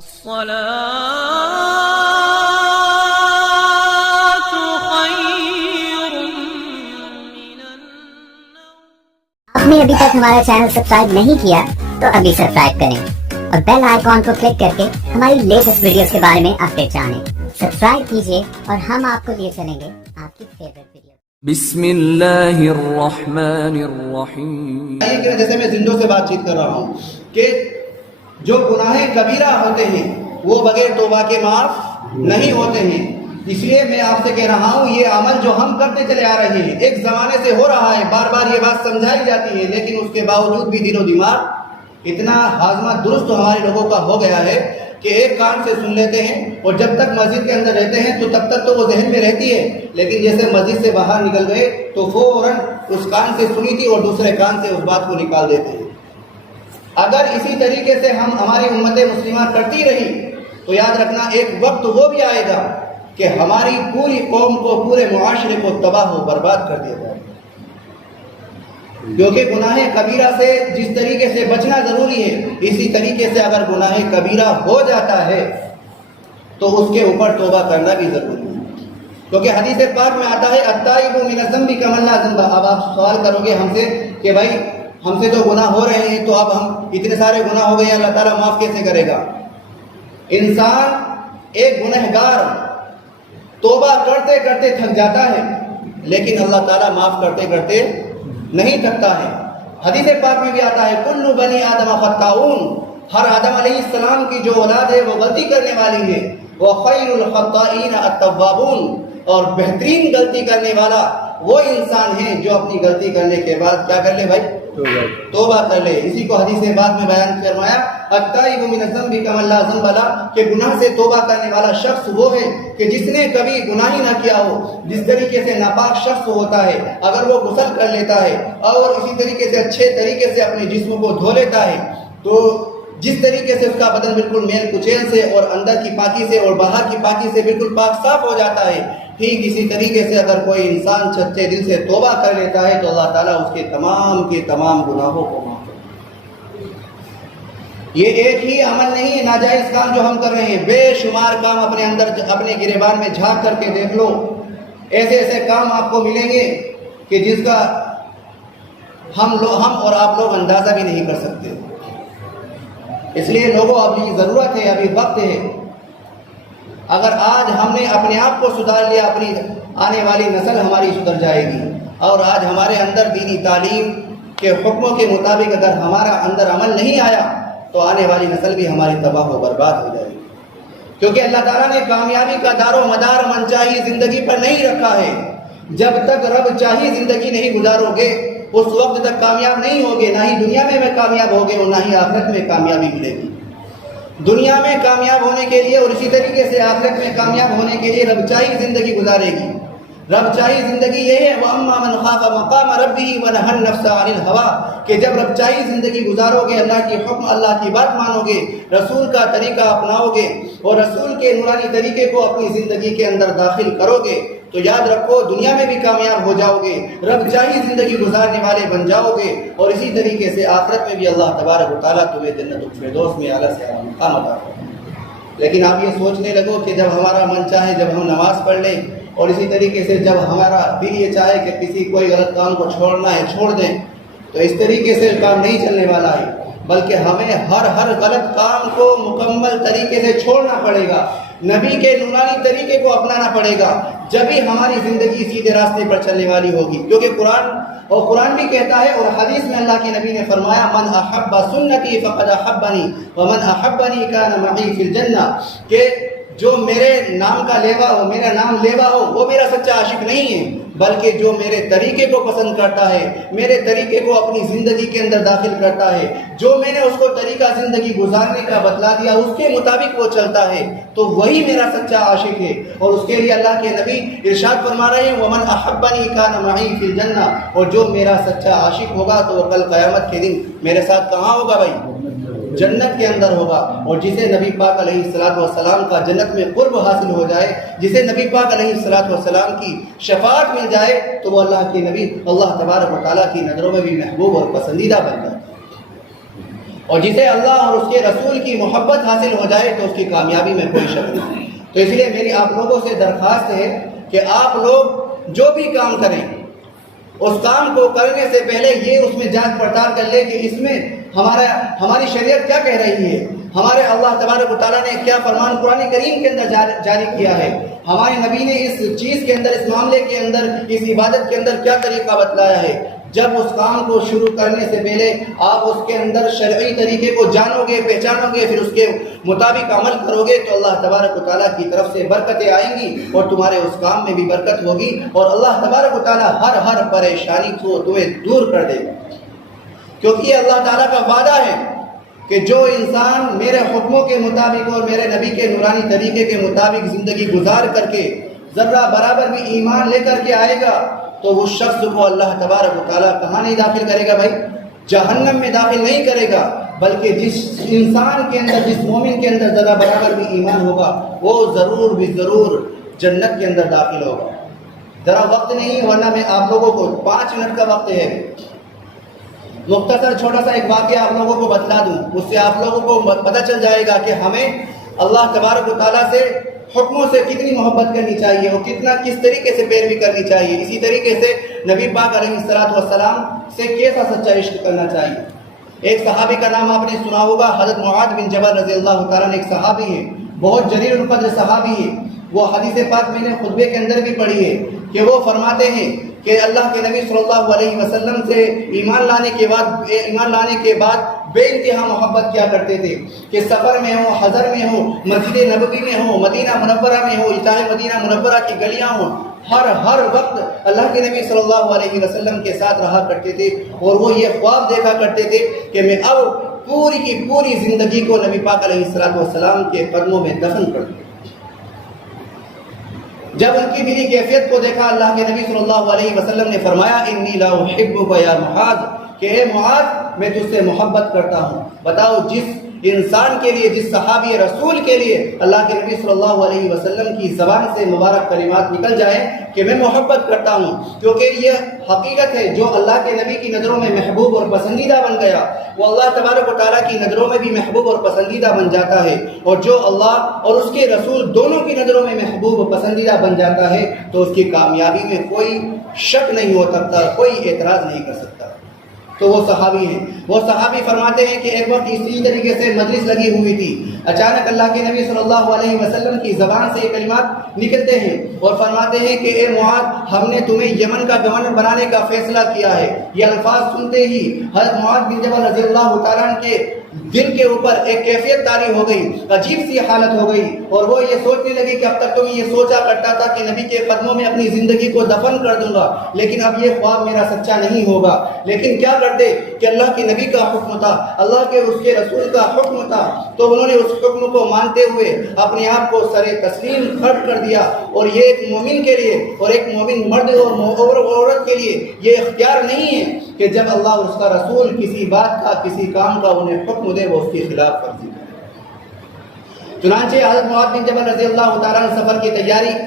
آپ نے ابھی تک ہمارا چینل سبسکرائب نہیں کیا تو ابھی سبسکرائب کریں اور بیل آئیکن کو کلک کر کے ہماری لیٹسٹ ویڈیوز کے بارے میں اپڈیٹ جانیں. سبسکرائب کیجیے اور ہم آپ کو لیے چلیں گے آپ کی فیوریٹ ویڈیو. بسم اللہ الرحمن الرحیم. جیسے میں زندوں سے بات چیت کر رہا ہوں کہ جو گناہ کبیرہ ہوتے ہیں وہ بغیر توبہ کے معاف نہیں ہوتے ہیں. اس لیے میں آپ سے کہہ رہا ہوں یہ عمل جو ہم کرتے چلے آ رہے ہیں ایک زمانے سے ہو رہا ہے, بار بار یہ بات سمجھائی جاتی ہے, لیکن اس کے باوجود بھی دل و دماغ اتنا ہاضمہ درست ہمارے لوگوں کا ہو گیا ہے کہ ایک کان سے سن لیتے ہیں اور جب تک مسجد کے اندر رہتے ہیں تو تب تک تو وہ ذہن میں رہتی ہے, لیکن جیسے مسجد سے باہر نکل گئے تو فوراً اس کان سے سنی تھی اور دوسرے کان سے اس بات کو نکال دیتے ہیں. اگر اسی طریقے سے ہماری امت مسلمہ کرتی رہی تو یاد رکھنا ایک وقت وہ بھی آئے گا کہ ہماری پوری قوم کو, پورے معاشرے کو تباہ و برباد کر دیا جائے. کیونکہ گناہ کبیرہ سے جس طریقے سے بچنا ضروری ہے, اسی طریقے سے اگر گناہ کبیرہ ہو جاتا ہے تو اس کے اوپر توبہ کرنا بھی ضروری ہے. کیونکہ حدیث پاک میں آتا ہے التائب من الذنب کمن لا ذنب. اب آپ سوال کرو گے ہم سے کہ بھائی ہم سے تو گناہ ہو رہے ہیں, تو اب ہم اتنے سارے گناہ ہو گئے اللہ تعالیٰ معاف کیسے کرے گا؟ انسان ایک گنہگار توبہ کرتے کرتے تھک جاتا ہے, لیکن اللہ تعالیٰ معاف کرتے کرتے نہیں تھکتا ہے. حدیث پاک میں بھی آتا ہے کل بنی آدم خطاؤن, ہر آدم علیہ السلام کی جو اولاد ہے وہ غلطی کرنے والی ہے. وخیر الخطائین التوابون, اور بہترین غلطی کرنے والا وہ انسان ہے جو اپنی غلطی کرنے کے بعد کیا کر لے بھائی؟ توبہ کر لے. اسی کو حدیث پاک میں بیان فرمایا التائب من الذنب کمن لا ذنب له, کہ گناہ سے توبہ کرنے والا شخص وہ ہے کہ جس نے کبھی گناہ ہی نہ کیا ہو. جس طریقے سے ناپاک شخص ہوتا ہے اگر وہ غسل کر لیتا ہے اور اسی طریقے سے اچھے طریقے سے اپنے جسم کو دھو لیتا ہے تو جس طریقے سے اس کا بدن بالکل میل کچیل سے اور اندر کی پاکی سے اور باہر کی پاکی سے بالکل پاک صاف ہو جاتا ہے, ٹھیک اسی طریقے سے اگر کوئی انسان سچے دل سے توبہ کر لیتا ہے تو اللہ تعالیٰ اس کے تمام گناہوں کو معاف کرتا ہے. یہ ایک ہی عمل نہیں ہے, ناجائز کام جو ہم کر رہے ہیں, بے شمار کام اپنے اندر اپنے گریبان میں جھانک کر کے دیکھ لو. ایسے ایسے کام آپ کو ملیں گے کہ جس کا ہم اور آپ لوگ اندازہ بھی نہیں کر سکتے. اس لیے لوگوں ابھی ضرورت ہے, ابھی وقت ہے. اگر آج ہم نے اپنے آپ کو سدھار لیا, اپنی آنے والی نسل ہماری سدھر جائے گی. اور آج ہمارے اندر دینی تعلیم کے حکموں کے مطابق اگر ہمارا اندر عمل نہیں آیا تو آنے والی نسل بھی ہماری تباہ و برباد ہو جائے گی. کیونکہ اللہ تعالیٰ نے کامیابی کا دار و مدار منچاہی زندگی پر نہیں رکھا ہے. جب تک رب چاہی زندگی نہیں گزارو گے اس وقت تک کامیاب نہیں ہوگے, نہ ہی دنیا میں کامیاب ہوگے اور نہ ہی آخرت میں کامیابی ملے گی. دنیا میں کامیاب ہونے کے لیے اور اسی طریقے سے آخرت میں کامیاب ہونے کے لیے رب چاہی زندگی گزارے گی. رب چاہی زندگی یہ ہے وَأَمَّا مَنْ خَافَ مَقَامَ رَبِّهِ وَنَهَى النَّفْسَ عَنِ الْهَوَىٰ, کہ جب رب چاہی زندگی گزارو گے, اللہ کی حکم اللہ کی بات مانو گے, رسول کا طریقہ اپناؤ گے اور رسول کے نورانی طریقے کو اپنی زندگی کے اندر داخل کرو گے تو یاد رکھو دنیا میں بھی کامیاب ہو جاؤ گے, رب چاہی زندگی گزارنے والے بن جاؤ گے, اور اسی طریقے سے آخرت میں بھی اللہ تبارک و تعالیٰ تمہیں جنت الفردوس میں اعلیٰ سے اعلیٰ مقام عطا کرے. لیکن آپ یہ سوچنے لگو کہ جب ہمارا من چاہے جب ہم نماز پڑھ لیں, اور اسی طریقے سے جب ہمارا دل یہ چاہے کہ کسی کوئی غلط کام کو چھوڑنا ہے چھوڑ دیں, تو اس طریقے سے کام نہیں چلنے والا ہے, بلکہ ہمیں ہر غلط کام کو مکمل طریقے سے چھوڑنا پڑے گا, نبی کے نورانی طریقے کو اپنانا پڑے گا, جبھی ہماری زندگی سیدھے راستے پر چلنے والی ہوگی. کیونکہ قرآن بھی کہتا ہے اور حدیث میں اللہ کے نبی نے فرمایا من احب سنتی فقد احبنی ومن احبنی کان معی فی الجنہ, کہ جو میرے نام کا لیوا ہو, میرا نام لیوا ہو, وہ میرا سچا عاشق نہیں ہے, بلکہ جو میرے طریقے کو پسند کرتا ہے, میرے طریقے کو اپنی زندگی کے اندر داخل کرتا ہے, جو میں نے اس کو طریقہ زندگی گزارنے کا بتلا دیا اس کے مطابق وہ چلتا ہے, تو وہی میرا سچا عاشق ہے. اور اس کے لیے اللہ کے نبی ارشاد فرما رہے ہیں ومن احبنی کان معی فی الجنہ, اور جو میرا سچا عاشق ہوگا تو وہ کل قیامت کے دن میرے ساتھ کہاں ہوگا بھائی؟ جنت کے اندر ہوگا. اور جسے نبی پاک علیہ السلام کا جنت میں قرب حاصل ہو جائے, جسے نبی پاک علیہ السلام کی شفاعت مل جائے, تو وہ اللہ کے نبی اللہ تبارک و تعالیٰ کی نظروں میں بھی محبوب اور پسندیدہ بن جائے. اور جسے اللہ اور اس کے رسول کی محبت حاصل ہو جائے تو اس کی کامیابی میں کوئی شک نہیں۔ تو اس لیے میری آپ لوگوں سے درخواست ہے کہ آپ لوگ جو بھی کام کریں اس کام کو کرنے سے پہلے یہ اس میں جانچ پڑتال کر لیں کہ اس میں ہماری شریعت کیا کہہ رہی ہے، ہمارے اللہ تبارک و تعالیٰ نے کیا فرمان قرآن کریم کے اندر جاری کیا ہے، ہمارے نبی نے اس چیز کے اندر، اس معاملے کے اندر، اس عبادت کے اندر کیا طریقہ بتلایا ہے۔ جب اس کام کو شروع کرنے سے پہلے آپ اس کے اندر شرعی طریقے کو جانو گے، پہچانو گے، پھر اس کے مطابق عمل کرو گے تو اللہ تبارک و تعالیٰ کی طرف سے برکتیں آئیں گی اور تمہارے اس کام میں بھی برکت ہوگی، اور اللہ تبارک و تعالیٰ ہر پریشانی کو تمہیں دور کر دے گا، کیونکہ یہ اللہ تعالیٰ کا وعدہ ہے کہ جو انسان میرے حکموں کے مطابق اور میرے نبی کے نورانی طریقے کے مطابق زندگی گزار کر کے ذرہ برابر بھی ایمان لے کر کے آئے گا تو وہ شخص کو اللہ تبارک و تعالیٰ کہاں نہیں داخل کرے گا بھائی؟ جہنم میں داخل نہیں کرے گا، بلکہ جس انسان کے اندر، جس مومن کے اندر ذرہ برابر بھی ایمان ہوگا وہ ضرور بھی ضرور جنت کے اندر داخل ہوگا۔ ذرا وقت نہیں، ورنہ میں آپ لوگوں کو 5 منٹ کا وقت ہے، مختصر چھوٹا سا ایک واقعہ آپ لوگوں کو بتلا دوں، اس سے آپ لوگوں کو پتہ چل جائے گا کہ ہمیں اللہ تبارک و تعالیٰ سے حکموں سے کتنی محبت کرنی چاہیے اور کس طریقے سے پیروی کرنی چاہیے، اسی طریقے سے نبی پاک علیہ السلام سے کیسا سچا عشق کرنا چاہیے۔ ایک صحابی کا نام آپ نے سنا ہوگا، حضرت معاذ بن جبل رضی اللہ تعالیٰ عنہ، ایک صحابی ہے، بہت جلیل القدر صحابی ہے۔ وہ حدیث پاک میں نے خطبے کے اندر بھی پڑھی ہے کہ وہ فرماتے ہیں کہ اللہ کے نبی صلی اللہ علیہ وسلم سے ایمان لانے کے بعد بے انتہا محبت کیا کرتے تھے کہ سفر میں ہو، حضر میں ہو، مسجد نبوی میں ہو، مدینہ منورہ میں ہو، چاہے مدینہ منورہ کی گلیاں ہوں، ہر وقت اللہ کے نبی صلی اللہ علیہ وسلم کے ساتھ رہا کرتے تھے، اور وہ یہ خواب دیکھا کرتے تھے کہ میں اب پوری کی پوری زندگی کو نبی پاک علیہ السلام کے قدموں میں دفن کر دوں۔ جب ان کی دلی کیفیت کو دیکھا، اللہ کے نبی صلی اللہ علیہ وسلم نے فرمایا انی لا احبک یا معاذ، کہ اے معاذ میں تجھ سے محبت کرتا ہوں۔ بتاؤ، جس انسان کے لیے، جس صحابی رسول کے لیے اللہ کے نبی صلی اللہ علیہ وسلم کی زبان سے مبارک کلمات نکل جائے کہ میں محبت کرتا ہوں، کیونکہ یہ حقیقت ہے، جو اللہ کے نبی کی نظروں میں محبوب اور پسندیدہ بن گیا وہ اللہ تبارک و تعالیٰ کی نظروں میں بھی محبوب اور پسندیدہ بن جاتا ہے، اور جو اللہ اور اس کے رسول دونوں کی نظروں میں محبوب اور پسندیدہ بن جاتا ہے تو اس کی کامیابی میں کوئی شک نہیں ہو سکتا، کوئی اعتراض نہیں کر سکتا۔ تو وہ صحابی ہیں، وہ صحابی فرماتے ہیں کہ ایک وقت اسی طریقے سے مجلس لگی ہوئی تھی، اچانک اللہ کے نبی صلی اللہ علیہ وسلم کی زبان سے یہ کلمات نکلتے ہیں اور فرماتے ہیں کہ اے معاذ، ہم نے تمہیں یمن کا گورنر بنانے کا فیصلہ کیا ہے۔ یہ الفاظ سنتے ہی حضرت معاذ بن جبل رضی اللہ تعالیٰ عنہ کے دل کے اوپر ایک کیفیت طاری ہو گئی، عجیب سی حالت ہو گئی، اور وہ یہ سوچنے لگی کہ اب تک تو میں یہ سوچا کرتا تھا کہ نبی کے قدموں میں اپنی زندگی کو دفن کر دوں گا، لیکن اب یہ خواب میرا سچا نہیں ہوگا۔ لیکن کیا کرتے کہ اللہ کے نبی کا حکم تھا، اللہ کے اس کے رسول کا حکم تھا، تو انہوں نے اس حکم کو مانتے ہوئے اپنے آپ کو سر تسلیم کھڑ کر دیا، اور یہ ایک مومن کے لیے، اور ایک مومن مرد اور عورت کے لیے یہ اختیار نہیں ہے کہ جب اللہ اور اس کا رسول کسی بات کا، کسی کام کا انہیں حکم دے وہ اس کی خلاف ورزی کرے۔ چنانچہ حضرت معاذ بن جبل رضی اللہ تعالیٰ عنہ سفر کی تیاری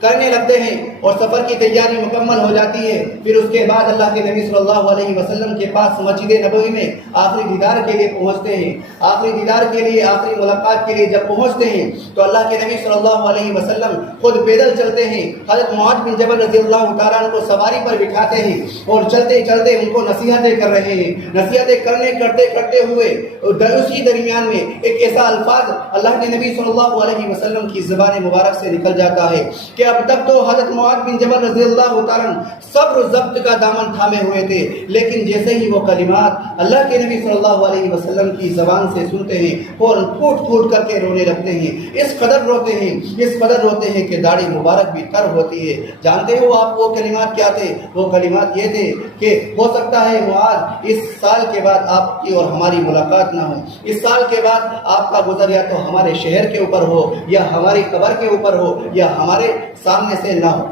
کرنے لگتے ہیں، اور سفر کی تیاری مکمل ہو جاتی ہے۔ پھر اس کے بعد اللہ کے نبی صلی اللہ علیہ وسلم کے پاس مسجد نبوی میں آخری دیدار کے لیے پہنچتے ہیں۔ آخری دیدار کے لیے، آخری ملاقات کے لیے جب پہنچتے ہیں تو اللہ کے نبی صلی اللہ علیہ وسلم خود پیدل چلتے ہیں، حضرت معاذ بن جبل رضی اللہ تعالیٰ عنہ کو سواری پر بٹھاتے ہیں، اور چلتے چلتے ان کو نصیحتیں کر رہے ہیں۔ نصیحتیں کرتے ہوئے اسی درمیان میں ایک ایسا الفاظ اللہ کے نبی صلی اللہ علیہ وسلم کی زبان مبارک سے نکل جاتا ہے کہ اب تک تو حضرت معاذ بن جبل رضی اللہ تعالیٰ صبر و ضبط کا دامن تھامے ہوئے تھے، لیکن جیسے ہی وہ کلمات اللہ کے نبی صلی اللہ علیہ وسلم کی زبان سے سنتے ہیں فوراً پھوٹ کر کے رونے لگتے ہیں، اس قدر روتے ہیں کہ داڑھی مبارک بھی تر ہوتی ہے۔ جانتے ہو آپ وہ کلمات کیا تھے؟ وہ کلمات یہ تھے کہ ہو سکتا ہے معاذ اس سال کے بعد آپ کی اور ہماری ملاقات نہ ہو، اس سال کے بعد آپ کا گزر یا تو ہمارے شہر کے اوپر ہو، یا ہماری قبر کے اوپر ہو، یا ہمارے سامنے سے نہ ہو۔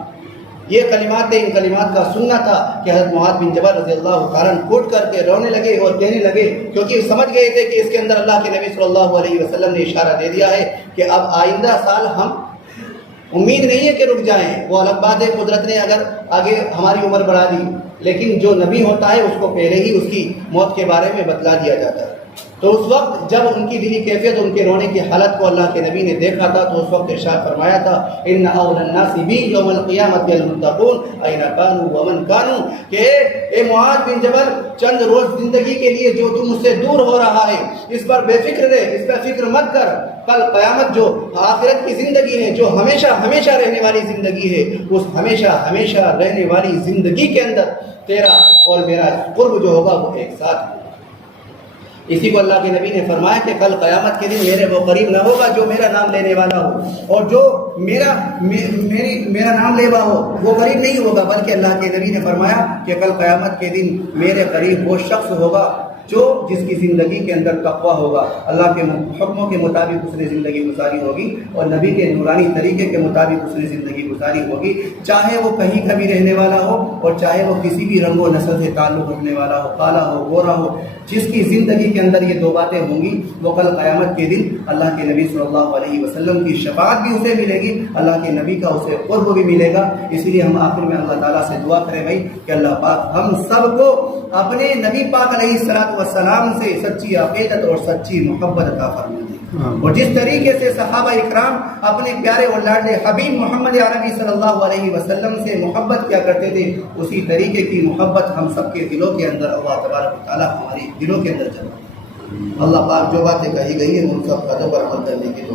یہ کلمات تھے، ان کلمات کا سننا تھا کہ حضرت معاذ بن جبل رضی اللہ تعالیٰ پھوٹ کر کے رونے لگے اور کہنے لگے، کیونکہ سمجھ گئے تھے کہ اس کے اندر اللہ کے نبی صلی اللہ علیہ وسلم نے اشارہ دے دیا ہے کہ اب آئندہ سال ہم امید نہیں ہے کہ رک جائیں۔ وہ الگ بات ہے، قدرت نے اگر آگے ہماری عمر بڑھا دی، لیکن جو نبی ہوتا ہے اس کو پہلے ہی اس کی موت کے بارے میں بتلا دیا جاتا ہے۔ تو اس وقت جب ان کی دلی کیفیت، ان کے رونے کی حالت کو اللہ کے نبی نے دیکھا تھا تو اس وقت ارشاد فرمایا تھا ان اول الناس بی یوم القیامت المتقون این کانوا ومن کانوا، کہ اے معاذ بن جبل چند روز زندگی کے لیے جو تم اس سے دور ہو رہا ہے اس پر بے فکر رہے، اس پر فکر مت کر، کل قیامت جو آخرت کی زندگی ہے، جو ہمیشہ ہمیشہ رہنے والی زندگی ہے، اس ہمیشہ ہمیشہ رہنے والی زندگی کے اندر تیرا اور میرا قرب جو ہوگا وہ ایک ساتھ ہے۔ اسی کو اللہ کے نبی نے فرمایا کہ کل قیامت کے دن میرے وہ قریب نہ ہوگا جو میرا نام لینے والا ہو، اور جو میرا نام لیوا ہو وہ قریب نہیں ہوگا، بلکہ اللہ کے نبی نے فرمایا کہ کل قیامت کے دن میرے قریب وہ شخص ہوگا جو جس کی زندگی کے اندر تقویٰ ہوگا، اللہ کے حکموں کے مطابق اس نے زندگی گزاری ہوگی اور نبی کے نورانی طریقے کے مطابق اس نے زندگی گزاری ہوگی، چاہے وہ کہیں کا بھی رہنے والا ہو اور چاہے وہ کسی بھی رنگ و نسل سے تعلق رکھنے والا ہو، کالا ہو گورا ہو، جس کی زندگی کے اندر یہ دو باتیں ہوں گی وہ کل قیامت کے دن اللہ کے نبی صلی اللہ علیہ وسلم کی شفاعت بھی اسے ملے گی، اللہ کے نبی کا اسے قرب بھی ملے گا۔ اسی لیے ہم آخر میں اللہ تعالیٰ سے دعا کریں بھائی کہ اللہ پاک ہم سب کو اپنے نبی پاک علیہ السلام سے سچی عقیدت اور سچی محبت عطا فرمائے، اور جس طریقے سے صحابہ اکرام اپنے پیارے اور لاڈلے حبیب محمد عربی صلی اللہ علیہ وسلم سے محبت کیا کرتے تھے، اسی طریقے کی محبت ہم سب کے دلوں کے اندر اللہ تبارک و تعالیٰ ہماری دلوں کے اندر جمع۔ اللہ پاک جو باتیں کہی گئی ہیں ان سب باتوں پر عمل کرنے کی